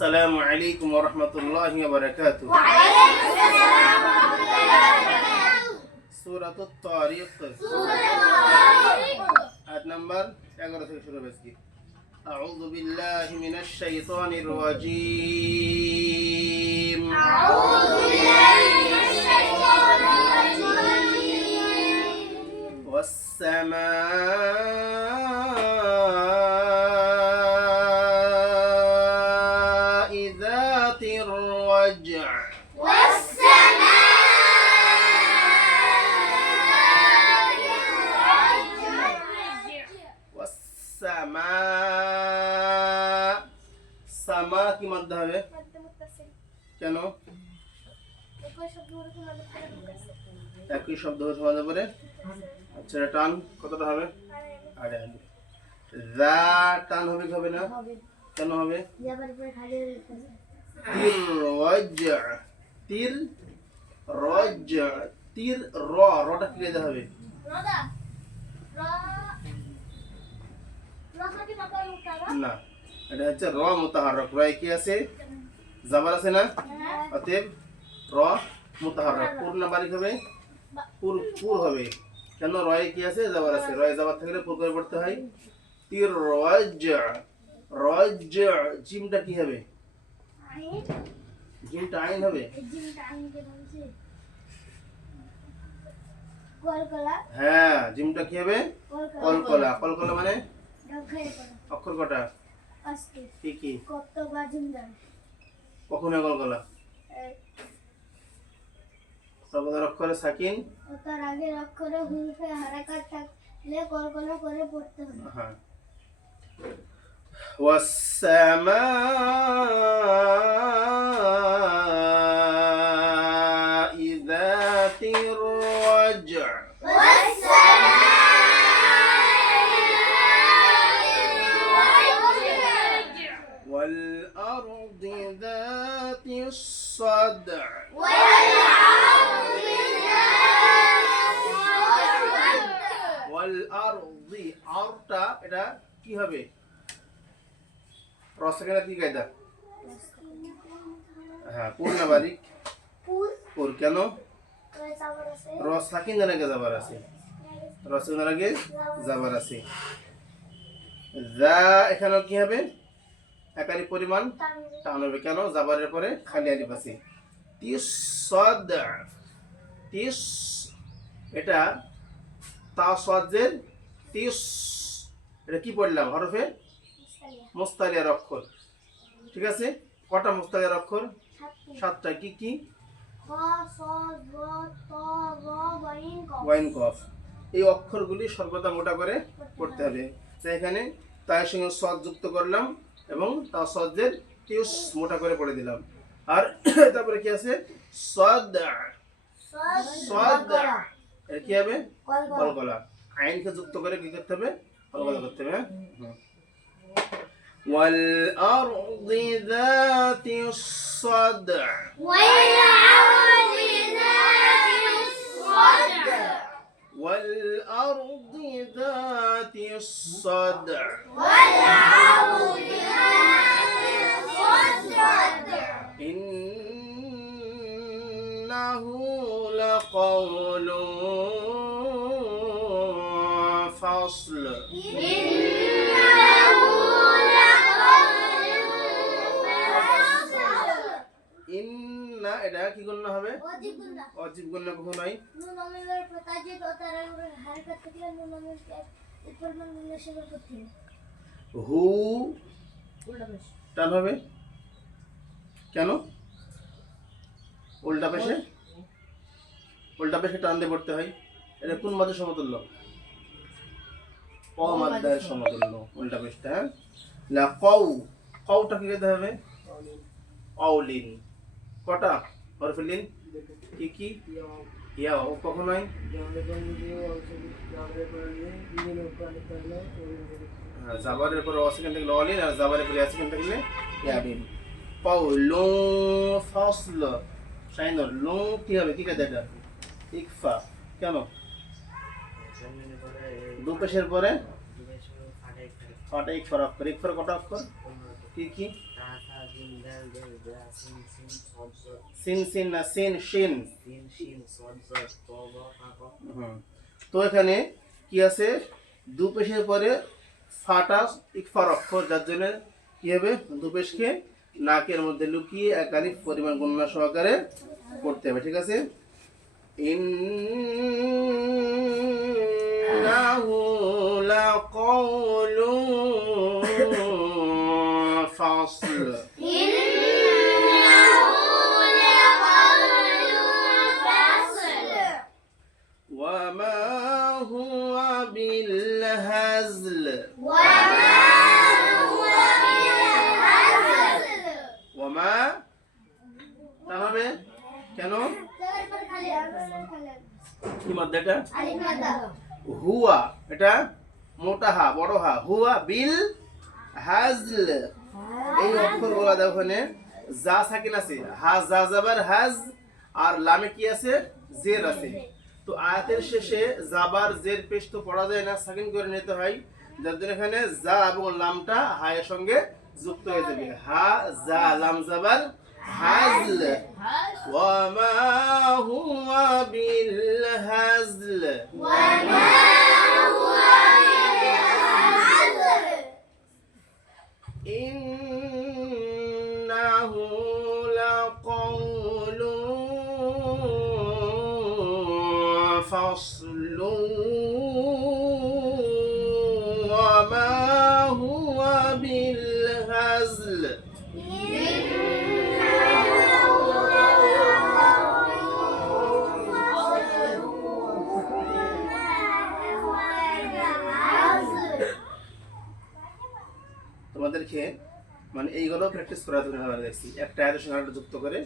السلام عليكم ورحمة الله وبركاته سورة الطارق آيات نمبر 11 থেকে শুরু হবে আজকে أعوذ بالله من الشيطان الرجيم والسماء الرجع والسماء সামা কি মধ্যে হবে কেন একই শব্দ হচ্ছে সমাজে পরে আচ্ছা এটা টান কতটা হবে আড়ে আড়ে যা টান হবে কি হবে না কেন হবে তীর রজ তীর রজ তীর র রটা কি দিতে হবে? না এটা হচ্ছে র মুতাহাররক রয় কি আছে? জাবার আছে না? অতএব র মুতাহাররক পুর না বারিক হবে? পুর পুর হবে। কেন রয় কি আছে? জাবার আছে। রয় জাবার থাকলে পুর করে পড়তে হয়। তীর রজ রজ জিমটা কি হবে? জিমটা আইন হবে? হ্যাঁ জিমটা কি হবে? কলকলা। কলকলা। মানে? অক্ষর কটা? কি কি? কত বাজুন্দার কখন কলকলা? সর্বদার অক্ষরে সাকিন? ও তার আগের অক্ষরে হুরফে হারাকাত থাকলে কলকলা করে পড়তে হবে। হ্যাঁ। والسماء ذات الرجع والأرض ذات الصدع والأرض আরটা এটা কি হবে রসকেরা কি কায়দা হ্যাঁ পূর্ণ বারিক পুর কেন? রস সাকিন আগে যাবার আছে? রসকের আগে যাবার আছে। যা, এখানে কি হবে? একারি পরিমাণ টান হবে। কেন? যাবারের পরে খালি আলিফ আছে তিস তিস এটা তা সজ্জের তিস, এটা কি পড়লাম? হরফে মোস্তালিয়ার অক্ষর। ঠিক আছে? কটা মোস্তালিয়ার অক্ষর? সাতটা। কি কি? ওয়াইন কফ। এই অক্ষরগুলি সর্বদা মোটা করে পড়তে হবে। তাই এখানে তার সঙ্গে সদ যুক্ত করলাম এবং তা সজ্জের টিউস মোটা করে পড়ে দিলাম। আর তারপরে কি আছে? সদ। সদ। কি হবে? কলকলা। আইনকে যুক্ত করে কি করতে হবে? কলকলা করতে হবে হ্যাঁ? والأرض ذات الصدع. والأرض ذات الصدع. والأرض ذات الصدع. والأرض ذات الصدع. إنه لقول فصل. إنه ইন্না এটা কি গণ্য হবে? অজীব গণ্য কখন হয় হু? টান হবে। কেন? উল্টা পেশে? উল্টা পেশে টান দিয়ে পড়তে হয়। এটা কোন মাদের সমতুল্য? ক মাদ্দার সমতুল্য? উল্টা পেশটা হ্যাঁ? লা কউ কউটা কি হবে? অলিন। কটা? হরফিলিন কি কি? ইয়া ও কখন হয়? হ্যাঁ, জাবারের পরে অসেকেন্ড থাকলে অলিন আর জাবারের পরে অসেকেন্ড থাকলে ইয়াবিন। পাও লো ফসল শাইনর লো কি হবে? কি কাজে এটা? ইকফা। কেন? দু পেশের পরে? ফাটা ইকফার অক্ষর। ইকফার কটা অক্ষর? কি কি? ত এখানে কি আছে? দু পেশের পরে ফাটা ইকফার অক্ষর যার জন্য কি হবে? দু পেশকে নাকের মধ্যে লুকিয়ে একাধিক পরিমাণ গণনা সহকারে করতে হবে, ঠিক আছে? ইন্নাহু কি মাদ্দা এটা? হুয়া এটা মোটা হা বড় হা। হুয়া বিল হাজল। এই অক্ষর বলা ওখানে যা সাকিন আছে। হা যা যাবার হাজ। আর লামে কি আছে? জের আছে। তো আয়াতের শেষে জাবার জের পেশ তো পড়া যায় না সাকিন করে নিতে হয়। যার জন্য এখানে যা এবং লামটা হায়ের সঙ্গে যুক্ত হয়ে যাবে। হা যা লাম জাবার হাজল। ওয়া মা وقول فصل মানে এইগুলো প্র্যাকটিস করা তুমি আমরা দেখছি। একটা আয়ের সঙ্গে আরেকটা যুক্ত করে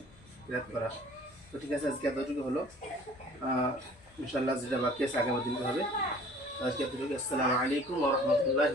রেড করা। তো ঠিক আছে, আজকে এতটুকু হলো। ইনশাল্লাহ যেটা বাকি আছে আগামী দিনকে হবে। আজকে এতটুকু। আসসালামু আলাইকুম রাহমাতুল্লাহি